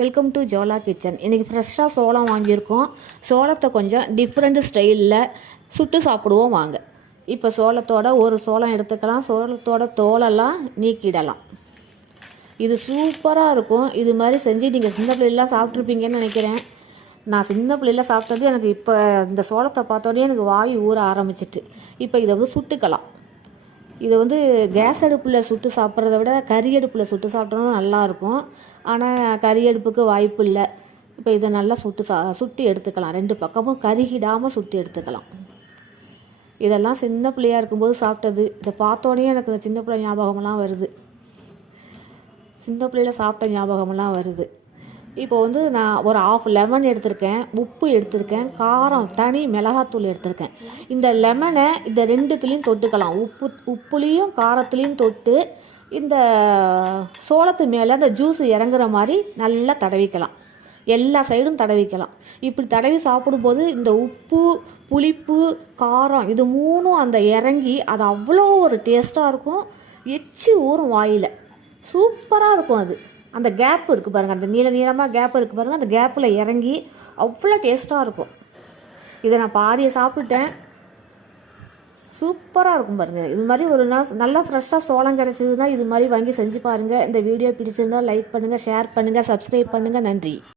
Welcome to ஜோலா kitchen. இன்றைக்கி ஃப்ரெஷ்ஷாக சோளம் வாங்கியிருக்கோம். சோளத்தை கொஞ்சம் டிஃப்ரெண்ட் ஸ்டைலில் சுட்டு சாப்பிடுவோம் வாங்க. இப்போ சோளத்தோட ஒரு சோளம் எடுத்துக்கலாம். சோளத்தோட தோலெல்லாம் நீக்கிடலாம். இது சூப்பராக இருக்கும். இது மாதிரி செஞ்சு நீங்கள் சின்ன பிள்ளைலாம் சாப்பிட்ருப்பீங்கன்னு நினைக்கிறேன். நான் சின்ன பிள்ளைலாம் சாப்பிட்டது எனக்கு இப்போ இந்த சோளத்தை பார்த்தோன்னே எனக்கு வாய் ஊற ஆரம்பிச்சிட்டு. இப்போ இதை வந்து சுட்டுக்கலாம். இதை வந்து கேஸ் அடுப்பில் சுட்டு சாப்பிட்றத விட கறி அடுப்பில் சுட்டு சாப்பிட்டோம்னா நல்லாயிருக்கும். ஆனால் கறி அடுப்புக்கு வாய்ப்பு இல்லை. இப்போ இதை நல்லா சுட்டி எடுத்துக்கலாம். ரெண்டு பக்கமும் கருகிடாமல் சுட்டி எடுத்துக்கலாம். இதெல்லாம் சின்ன பிள்ளையாக இருக்கும்போது சாப்பிட்டது. இதை பார்த்தோன்னே எனக்கு சின்ன பிள்ளை ஞாபகமெல்லாம் வருது. சின்ன பிள்ளையில் சாப்பிட்ட ஞாபகமெல்லாம் வருது. இப்போ வந்து நான் ஒரு ½ லெமன் எடுத்திருக்கேன், உப்பு எடுத்திருக்கேன், காரம் தனி மிளகாத்தூள் எடுத்திருக்கேன். இந்த லெமனை இந்த ரெண்டுத்துலேயும் தொட்டுக்கலாம். உப்புலேயும் காரத்துலேயும் தொட்டு இந்த சோளத்து மேலே அந்த ஜூஸ் இறங்குற மாதிரி நல்லா தடவிக்கலாம். எல்லா சைடும் தடவிக்கலாம். இப்படி தடவி சாப்பிடும்போது இந்த உப்பு, புளிப்பு, காரம் இது மூணும் அந்த இறங்கி அது அவ்வளோ ஒரு டேஸ்ட்டாக இருக்கும். எச்சி ஊறும் வாயில். சூப்பராக இருக்கும். அது அந்த கேப் இருக்குது பாருங்கள், அந்த நீளமாக கேப் இருக்குது பாருங்கள், அந்த கேப்பில் இறங்கி அவ்வளோ டேஸ்ட்டாக இருக்கும். இதை நான் பாதியை சாப்பிட்டேன். சூப்பராக இருக்கும் பாருங்கள். இது மாதிரி ஒரு நாள் நல்லா ஃப்ரெஷ்ஷாக சோளம் கிடச்சிதுன்னா இது மாதிரி வாங்கி செஞ்சு பாருங்கள். இந்த வீடியோ பிடிச்சிருந்தால் லைக் பண்ணுங்கள், ஷேர் பண்ணுங்கள், சப்ஸ்கிரைப் பண்ணுங்கள். நன்றி.